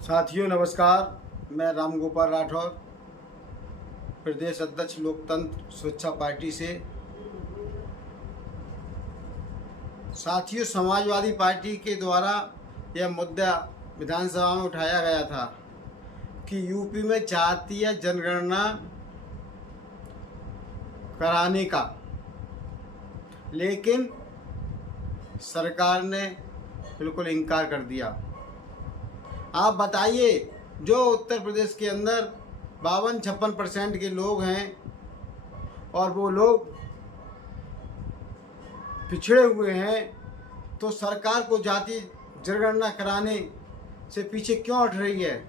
साथियों नमस्कार, मैं राम गोपाल राठौर, प्रदेश अध्यक्ष लोकतंत्र स्वेच्छा पार्टी से। साथियों, समाजवादी पार्टी के द्वारा यह मुद्दा विधानसभा में उठाया गया था कि यूपी में जातीय जनगणना कराने का, लेकिन सरकार ने बिल्कुल इनकार कर दिया। आप बताइए, जो उत्तर प्रदेश के अंदर 52-56% के लोग हैं और वो लोग पिछड़े हुए हैं, तो सरकार को जाति जनगणना कराने से पीछे क्यों हट रही है।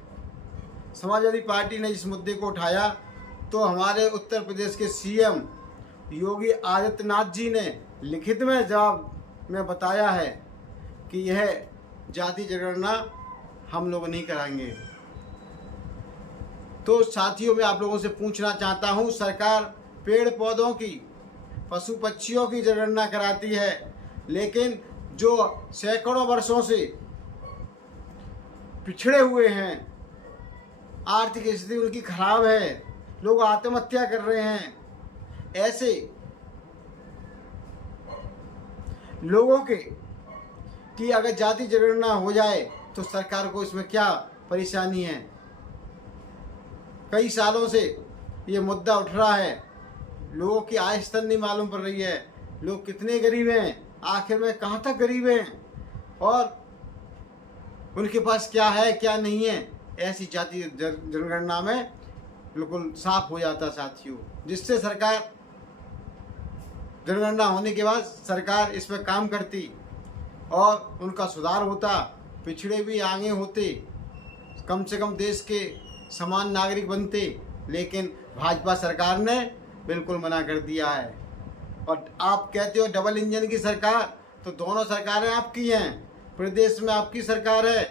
समाजवादी पार्टी ने इस मुद्दे को उठाया तो हमारे उत्तर प्रदेश के सीएम योगी आदित्यनाथ जी ने लिखित में जवाब में बताया है कि यह जाति जनगणना हम लोग नहीं कराएंगे। तो साथियों, मैं आप लोगों से पूछना चाहता हूं, सरकार पेड़ पौधों की, पशु पक्षियों की जनगणना कराती है, लेकिन जो सैकड़ों वर्षों से पिछड़े हुए हैं, आर्थिक स्थिति उनकी खराब है, लोग आत्महत्या कर रहे हैं, ऐसे लोगों के कि अगर जाति जनगणना हो जाए तो सरकार को इसमें क्या परेशानी है। कई सालों से ये मुद्दा उठ रहा है, लोगों की आय स्तर नहीं मालूम पड़ रही है, लोग कितने गरीब हैं, आखिर में कहाँ तक गरीब हैं और उनके पास क्या है क्या नहीं है। ऐसी जाति जनगणना में बिल्कुल साफ हो जाता साथियों, जिससे सरकार जनगणना होने के बाद सरकार इस पर काम करती और उनका सुधार होता, पिछड़े भी आगे होते, कम से कम देश के समान नागरिक बनते। लेकिन भाजपा सरकार ने बिल्कुल मना कर दिया है। और आप कहते हो डबल इंजन की सरकार, तो दोनों सरकारें आपकी हैं। प्रदेश में आपकी सरकार है,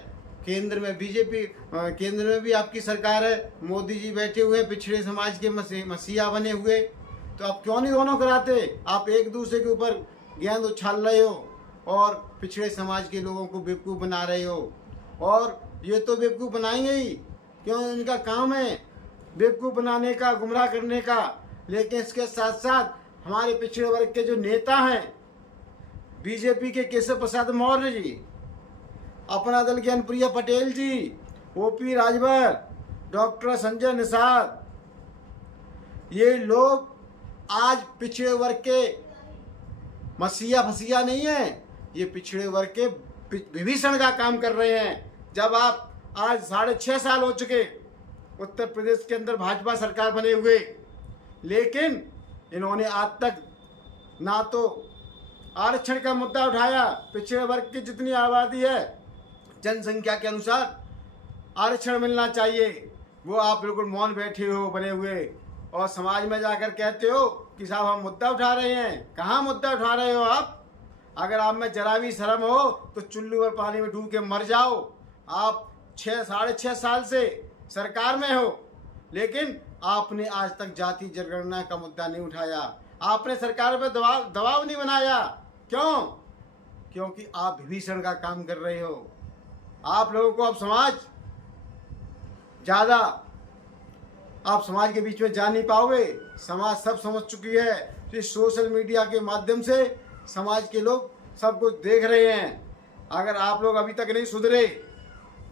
केंद्र में बीजेपी, केंद्र में भी आपकी सरकार है, मोदी जी बैठे हुए पिछड़े समाज के मसीहा बने हुए। तो आप क्यों नहीं दोनों कराते। आप एक दूसरे के ऊपर गेंद उछाल रहे हो और पिछड़े समाज के लोगों को बेवकूफ़ बना रहे हो, और ये तो बेवकूफ़ बनाएंगे ही, क्यों, इनका काम है बेवकूफ़ बनाने का, गुमराह करने का। लेकिन इसके साथ साथ हमारे पिछड़े वर्ग के जो नेता हैं, बीजेपी के केशव प्रसाद मौर्य जी, अपना दल की अनुप्रिया पटेल जी, ओपी राजभर, डॉक्टर संजय निषाद, ये लोग आज पिछड़े वर्ग के मसीहा फसीहा नहीं है, ये पिछड़े वर्ग के विभीषण का काम कर रहे हैं। जब आप आज 6.5 साल हो चुके उत्तर प्रदेश के अंदर भाजपा सरकार बने हुए, लेकिन इन्होंने आज तक ना तो आरक्षण का मुद्दा उठाया, पिछड़े वर्ग की जितनी आबादी है जनसंख्या के अनुसार आरक्षण मिलना चाहिए, वो आप बिल्कुल मौन बैठे हो बने हुए, और समाज में जाकर कहते हो कि साहब हम मुद्दा उठा रहे हैं। कहाँ मुद्दा उठा रहे हो आप। अगर आप में जरा भी शर्म हो तो चुल्लू और पानी में डूब के मर जाओ। आप 6-6.5 साल से सरकार में हो, लेकिन आपने आज तक जाति जनगणना का मुद्दा नहीं उठाया, आपने सरकार पर दबाव नहीं बनाया। क्यों? क्योंकि आप विभीषण का काम कर रहे हो। आप लोगों को अब समाज के बीच में जा नहीं पाओगे। समाज सब समझ चुकी है। इस सोशल मीडिया के माध्यम से समाज के लोग सब कुछ देख रहे हैं। अगर आप लोग अभी तक नहीं सुधरे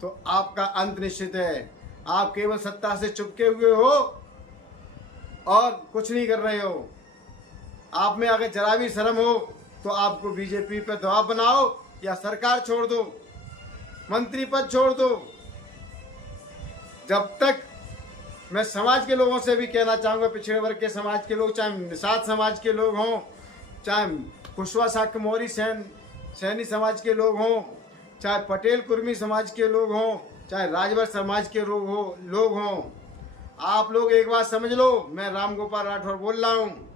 तो आपका अंत निश्चित है। आप केवल सत्ता से चिपके हुए हो और कुछ नहीं कर रहे हो। आप में अगर जरा भी शर्म हो तो आपको बीजेपी पर दबाव बनाओ या सरकार छोड़ दो, मंत्री पद छोड़ दो। जब तक मैं समाज के लोगों से भी कहना चाहूँगा, पिछड़े वर्ग के समाज के लोग, चाहे निषाद समाज के लोग हों, चाहे कुशवाहा शाक्य मौर्य सैनी समाज के लोग हों, चाहे पटेल कुर्मी समाज के लोग हों, चाहे राजभर समाज के लोग हों, आप लोग एक बात समझ लो, मैं राम गोपाल राठौर बोल रहा हूँ।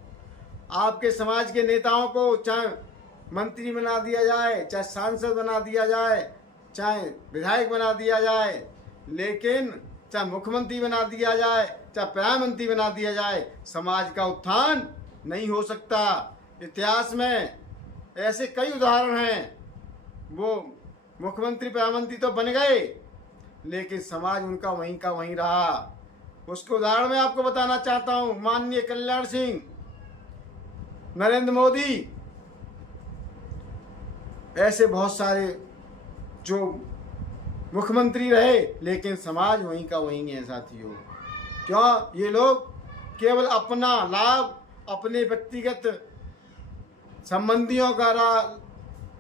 आपके समाज के नेताओं को चाहे मंत्री बना दिया जाए, चाहे सांसद बना दिया जाए, चाहे विधायक बना दिया जाए, लेकिन चाहे मुख्यमंत्री बना दिया जाए, चाहे प्रधानमंत्री बना दिया जाए, समाज का उत्थान नहीं हो सकता। इतिहास में ऐसे कई उदाहरण हैं। वो मुख्यमंत्री प्रधानमंत्री तो बन गए, लेकिन समाज उनका वहीं का वहीं रहा। उसको उदाहरण मैं आपको बताना चाहता हूँ। माननीय कल्याण सिंह, नरेंद्र मोदी, ऐसे बहुत सारे जो मुख्यमंत्री रहे, लेकिन समाज वहीं का वहीं है साथियों। क्यों? ये लोग केवल अपना लाभ, अपने व्यक्तिगत संबंधियों का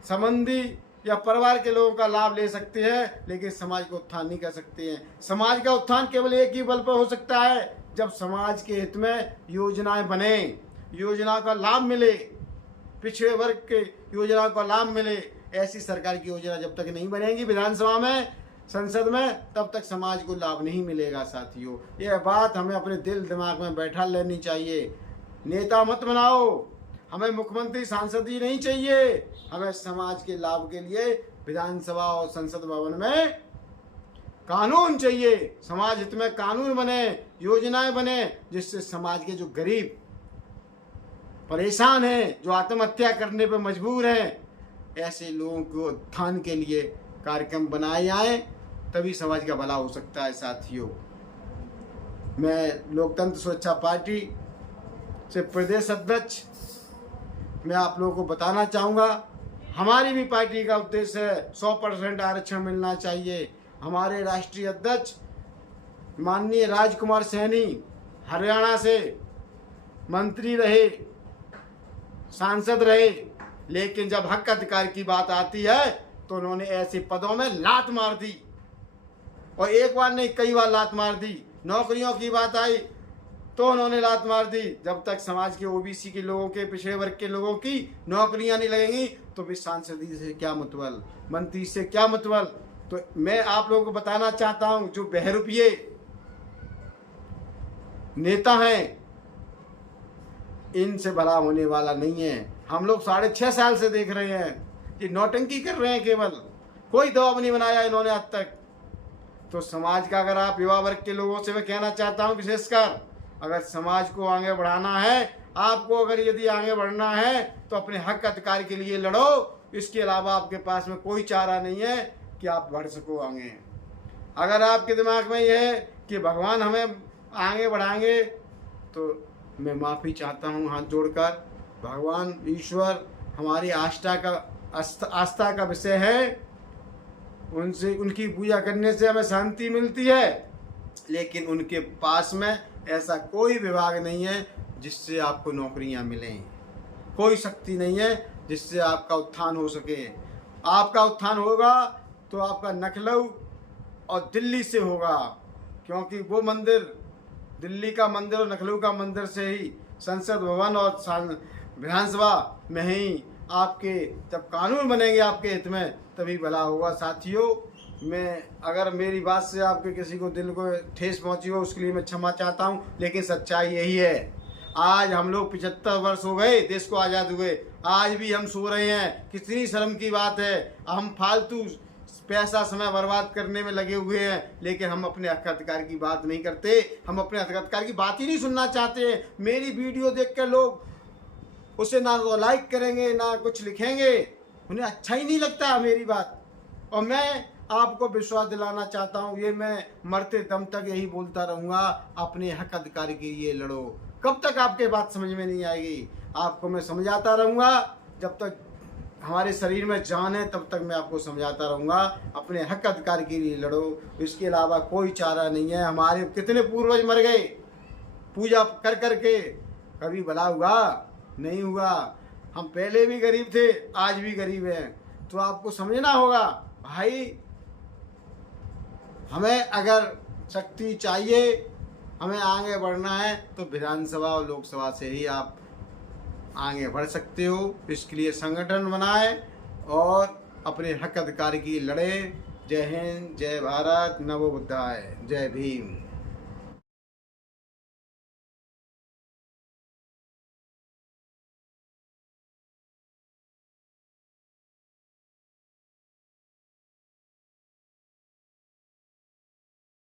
संबंधी या परिवार के लोगों का लाभ ले सकते हैं, लेकिन समाज का उत्थान नहीं कर सकते हैं। समाज का उत्थान केवल एक ही बल पर हो सकता है, जब समाज के हित में योजनाएं बने, योजना का लाभ मिले, पिछड़े वर्ग के योजना का लाभ मिले। ऐसी सरकार की योजना जब तक नहीं बनेगी विधानसभा में, संसद में, तब तक समाज को लाभ नहीं मिलेगा साथियों। यह बात हमें अपने दिल दिमाग में बैठा लेनी चाहिए। नेता मत बनाओ, हमें मुख्यमंत्री सांसद ही नहीं चाहिए, हमें समाज के लाभ के लिए विधानसभा और संसद भवन में कानून चाहिए। समाज हित में कानून बने, योजनाएं बने, जिससे समाज के जो गरीब परेशान हैं, जो आत्महत्या करने पर मजबूर हैं, ऐसे लोगों को उत्थान के लिए कार्यक्रम बनाए जाएं, तभी समाज का भला हो सकता है साथियों। मैं लोकतंत्र सुरक्षा पार्टी से प्रदेश अध्यक्ष मैं आप लोगों को बताना चाहूँगा, हमारी भी पार्टी का उद्देश्य है 100% आरक्षण मिलना चाहिए। हमारे राष्ट्रीय अध्यक्ष माननीय राजकुमार सैनी हरियाणा से मंत्री रहे, सांसद रहे, लेकिन जब हक अधिकार की बात आती है तो उन्होंने ऐसे पदों में लात मार दी, और एक बार नहीं कई बार लात मार दी। नौकरियों की बात आई तो उन्होंने लात मार दी। जब तक समाज के ओबीसी के लोगों के, पिछड़े वर्ग के लोगों की नौकरियां नहीं लगेंगी तो भी सांसदी से क्या मतलब, मंत्री से क्या मतलब। तो मैं आप लोगों को बताना चाहता हूं, जो बहरूपिये नेता हैं, इनसे भला होने वाला नहीं है। हम लोग 6.5 साल से देख रहे हैं कि नौटंकी कर रहे हैं, केवल कोई दबाव नहीं बनाया इन्होंने आज तक। तो समाज का, अगर आप युवा वर्ग के लोगों से मैं कहना चाहता हूं, विशेषकर अगर समाज को आगे बढ़ाना है, आपको अगर यदि आगे बढ़ना है तो अपने हक अधिकार के लिए लड़ो। इसके अलावा आपके पास में कोई चारा नहीं है कि आप बढ़ सको आगे। अगर आपके दिमाग में यह है कि भगवान हमें आगे बढ़ाएंगे, तो मैं माफ़ी चाहता हूँ हाथ जोड़कर। भगवान ईश्वर हमारी आस्था का विषय है, उनसे, उनकी पूजा करने से हमें शांति मिलती है, लेकिन उनके पास में ऐसा कोई विभाग नहीं है जिससे आपको नौकरियां मिलें। कोई शक्ति नहीं है जिससे आपका उत्थान हो सके। आपका उत्थान होगा तो आपका लखनऊ और दिल्ली से होगा, क्योंकि वो मंदिर, दिल्ली का मंदिर और लखनऊ का मंदिर से ही, संसद भवन और विधानसभा में ही आपके जब कानून बनेंगे आपके हित में, तभी भला होगा साथियों। मैं, अगर मेरी बात से आपके किसी को दिल को ठेस पहुंची हो, उसके लिए मैं क्षमा चाहता हूं, लेकिन सच्चाई यही है। आज हम लोग 75 वर्ष हो गए देश को आज़ाद हुए, आज भी हम सो रहे हैं। कितनी शर्म की बात है। हम फालतू पैसा समय बर्बाद करने में लगे हुए हैं, लेकिन हम अपने हक अधिकार की बात नहीं करते। हम अपने हक अधिकार की बात ही नहीं सुनना चाहते। मेरी वीडियो देख कर लोग उसे ना तो लाइक करेंगे, ना कुछ लिखेंगे, उन्हें अच्छा ही नहीं लगता मेरी बात। और मैं आपको विश्वास दिलाना चाहता हूँ, ये मैं मरते दम तक यही बोलता रहूँगा, अपने हक अधिकार के लिए लड़ो। कब तक आपके बात समझ में नहीं आएगी? आपको मैं समझाता रहूँगा, जब तक हमारे शरीर में जान है तब तक मैं आपको समझाता रहूँगा। अपने हक अधिकार के लिए लड़ो, इसके अलावा कोई चारा नहीं है। हमारे कितने पूर्वज मर गए पूजा कर कर के, कभी भला हुआ? नहीं हुआ। हम पहले भी गरीब थे, आज भी गरीब हैं। तो आपको समझना होगा भाई, हमें अगर शक्ति चाहिए, हमें आगे बढ़ना है, तो विधानसभा और लोकसभा से ही आप आगे बढ़ सकते हो। इसके लिए संगठन बनाए और अपने हक अधिकार की लड़े। जय हिंद, जय भारत, नमो बुद्धाय, जय भीम।